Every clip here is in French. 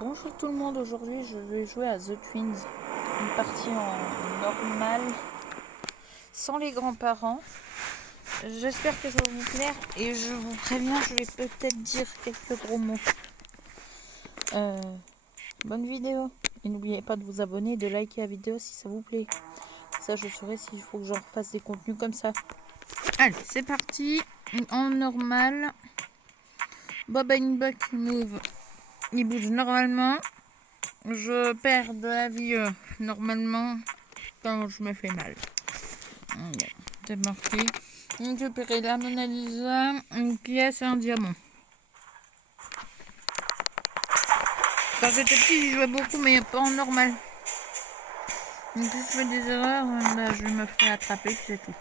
Bonjour tout le monde, aujourd'hui je vais jouer à The Twins, une partie en normal, sans les grands-parents. J'espère que ça va vous plaire et je vous préviens, je vais peut-être dire quelques gros mots. Bonne vidéo et n'oubliez pas de vous abonner et de liker la vidéo si ça vous plaît. Ça je saurai s'il faut que j'en refasse des contenus comme ça. Allez, c'est parti, en normal. Bob and Buck move, il bouge normalement. Je perds de la vie normalement quand je me fais mal. C'est parti. Récupérer la Mona Lisa, une pièce et un diamant. Quand j'étais petit, j'y jouais beaucoup, mais pas en normal. Donc si je fais des erreurs, je me ferai attraper, c'est tout.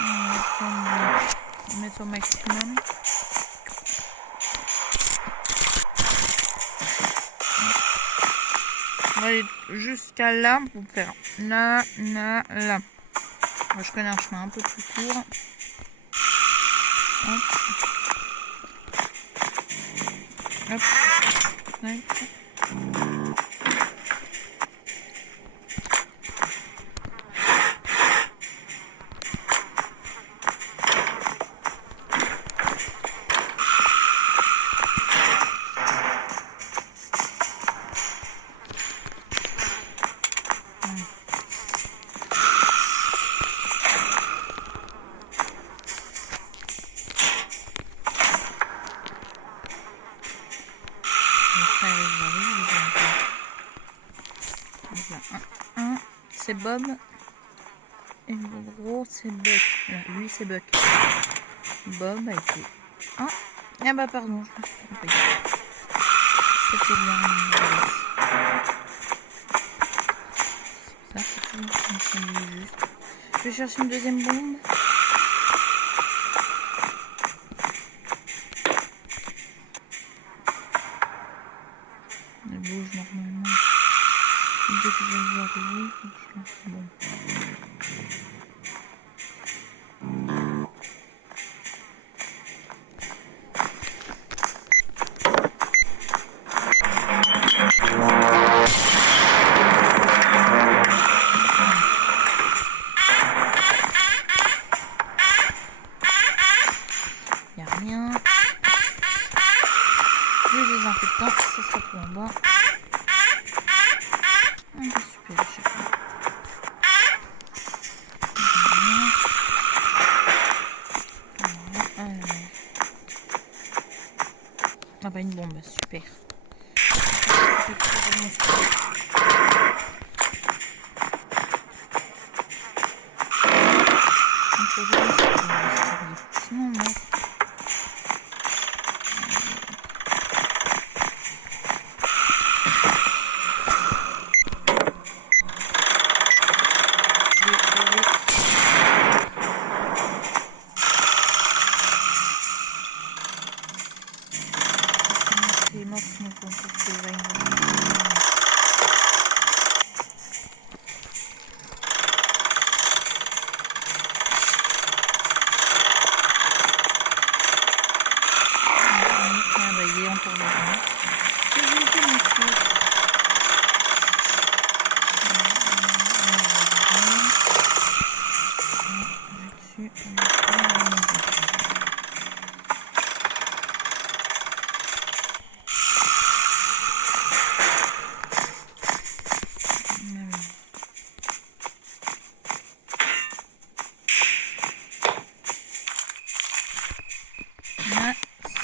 On va mettre au maximum. On va aller jusqu'à là pour faire là. Moi, je connais un chemin un peu plus court. Hop. Hop. Hop. C'est Bob et le gros c'est Buck. Lui c'est Buck. Bob a été. Ah, ah bah pardon, je me suis trompée. C'était bien. Ça c'est toujours juste. Je vais chercher une deuxième bombe. Elle bouge normalement. Dès que je vais arriver, il faut que je lance une bombe. Y'a rien. Le désinfectant, ça sera pour en bas. Super, je sais pas. Ah bah une bombe, super. Sinon, non. Les morts sont il est encore là.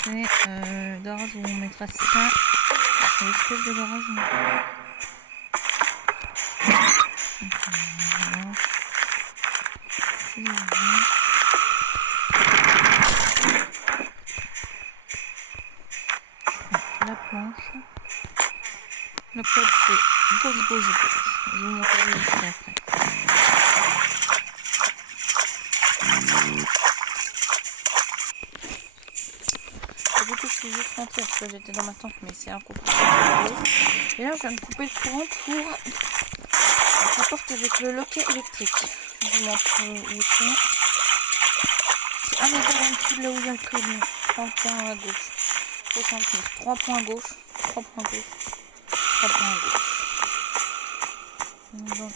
Là, c'est le garage où on mettra ça. L'espèce de garage. La planche. Le code c'est gauche. Je vous montrerai ici après. Du coup, je suis juste rentrée parce que j'étais dans ma tente, mais c'est un couple. Et là, je viens de couper le courant pour la porte avec le loquet électrique. Je vous montre où c'est. Ah, mais c'est en dessous de là où il y a le code. Enfin, à gauche. 70, 3 points à gauche, 3 points à gauche, 3 points à gauche. Donc,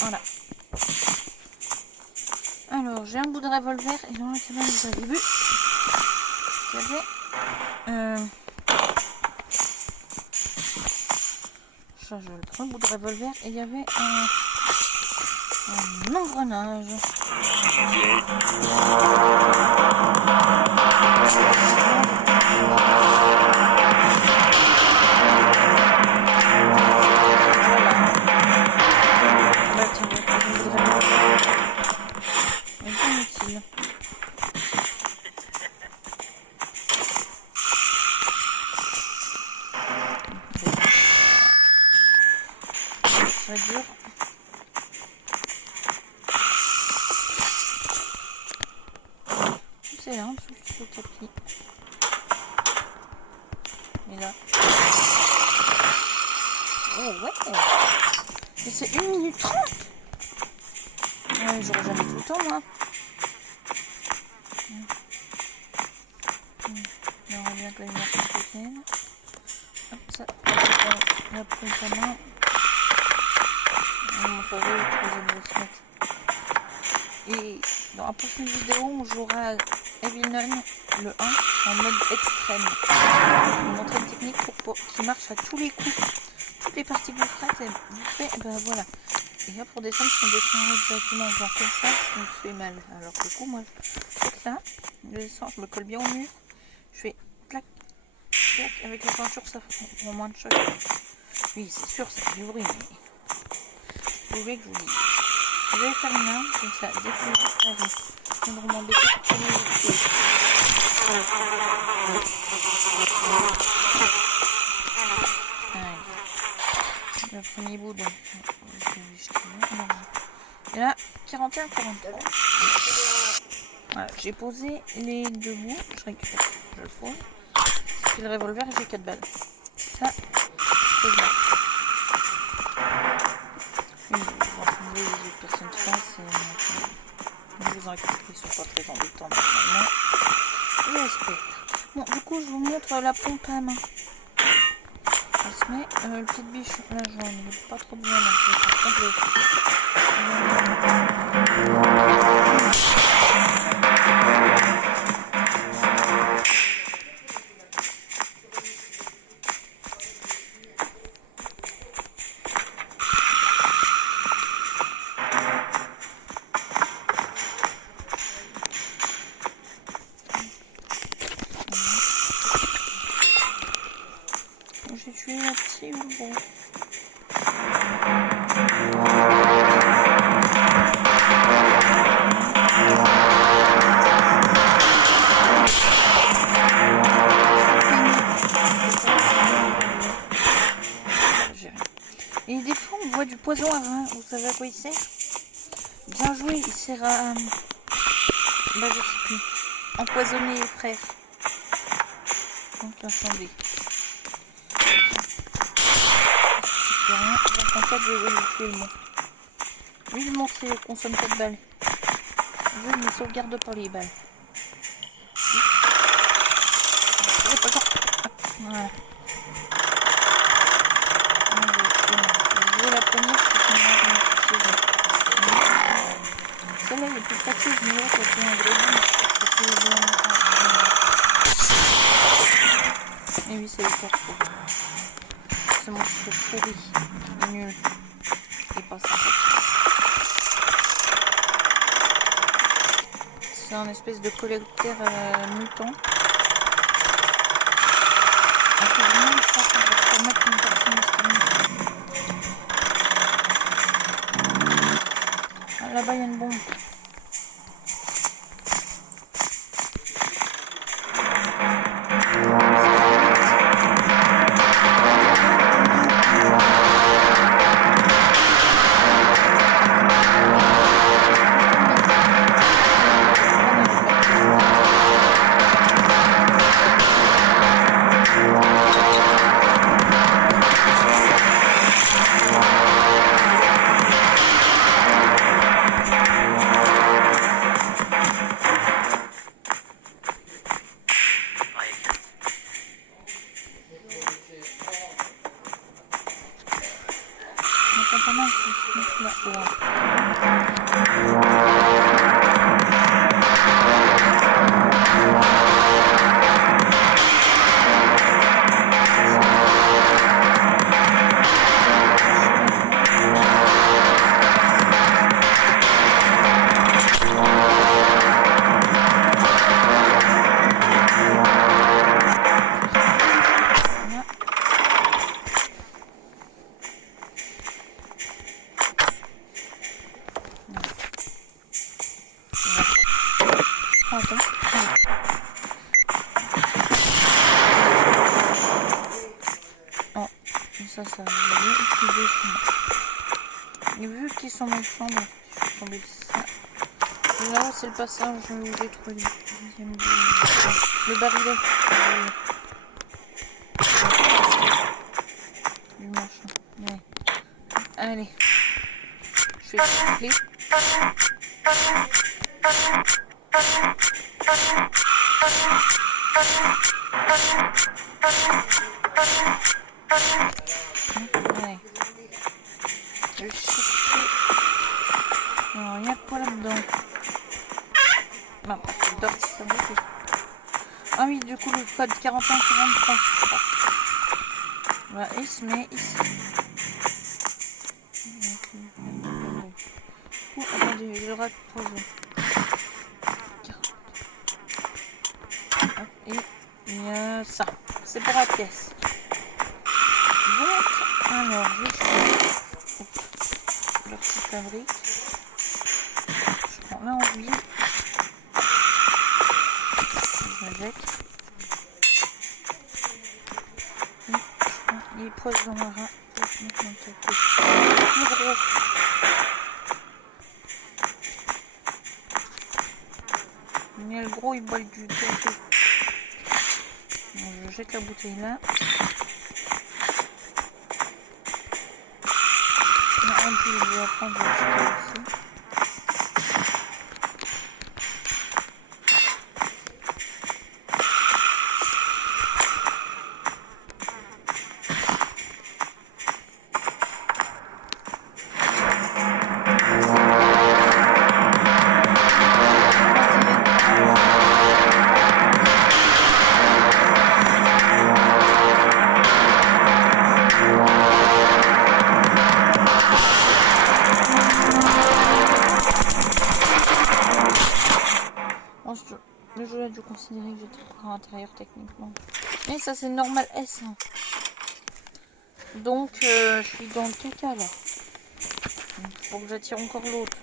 voilà. Alors, j'ai un bout de revolver et dans le cabane, vous avez vu qu'il y avait ça, je le prends, le bout de revolver et il y avait un engrenage. Très dur. C'est là, sous le tapis. Et là. Oh ouais. Et c'est 1 minute 30. Ouais, j'aurais jamais tout le temps moi. J'aimerais bien que les marques viennent. Hop, ça. La pompe à main. Mon favori, le troisième de se mettre. Et dans la prochaine vidéo, on jouera Evil Nun, le 1, en mode extrême. Je vais vous montrer une technique qui marche à tous les coups. Toutes les parties que vous faites, vous faites, ben voilà. Et là, pour descendre, si on descend directement genre comme ça me fait mal. Alors du coup, moi, je fais ça, je descends, je me colle bien au mur. Je fais clac, clac, avec la peinture, ça prend moins de choc. Oui, c'est sûr, ça fait du bruit, mais vous voulez que je vous dise. Je vais faire une arme, comme ça, dès que je vais je vais m'embêter pour les le premier bout, donc je vais jeter là. Et là, 41-43. Voilà, j'ai posé les deux bouts, je récupère, je le pose. C'est le revolver et j'ai 4 balles. Ça, c'est bien. Les autres personnes fassent, vous inquiétez, ils sont pas très embêtants normalement. J'espère. Bon, du coup, je vous montre la pompe à main. Ça se met, le petit biche, là, j'en ai pas trop besoin, donc je vais faire complet. J'ai tué la petite ou bon. Et des fois on voit du poison à rein, vous savez à quoi il sert? Bien joué, il sert à... bah je sais plus. Empoisonner les frères. Donc attendez. Rien, donc en fait je vais tuer le monstre. Lui le monstre il consomme 4 balles. Je ne sauvegarde pas les balles. Voilà. Je vais la poignée parce que sinon je vais celle-là elle est plus facile, mais l'autre elle fait un gros bout. Et oui, c'est le cas trop. Ce monstre pourri, nul et pas sympathique. C'est un espèce de collecteur mutant. Vraiment, je pense qu'on va se remettre une personne ah, là-bas, il y a une bombe. Attends. Oh, ça va utiliser ça. Et vu qu'ils sont méchants, donc je vais tomber ça. Là, c'est le passage où j'ai trouvé le barillet du machin. Ouais. Allez, je vais souffler. Ouais. Je souffle. Alors, il y a quoi là-dedans? Non, c'est d'ortie fabriqué. Ah oui, du coup, le code 4143. Voilà, il se met ici. Oh, attendez, je rate projet. Et il y a ça. C'est pour la pièce. Donc, alors, je fais l'ortie fabrique. Je prends l'envie. Je jette. Et je prends les poissons marins. Le gros. Mais le gros, il boit du café. Je jette la bouteille là. Non, en plus, je vais apprendre à jeter aussi. Le jeu a dû considérer que j'étais encore à l'intérieur techniquement. Mais ça c'est normal S. Hein. Donc je suis dans le caca là. Il faut que j'attire encore l'autre.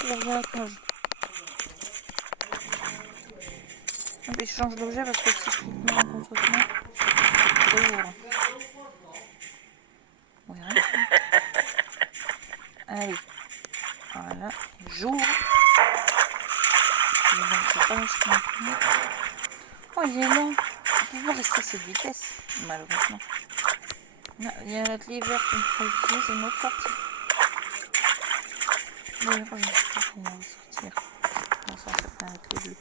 Pour ouvrir la cage. Et je change d'objet parce que si je clique en contre-temps, ça ouvre. Voilà. Allez. Voilà. J'ouvre. Je ne peux pas l'acheter non plus. Oh, il est long. Il peut pas rester à cette vitesse, malheureusement. Non, il y a la clé verte une fois utilisée, c'est une autre sortie. D'ailleurs, je ne sais pas comment on va sortir. On va sortir avec la clé bleue.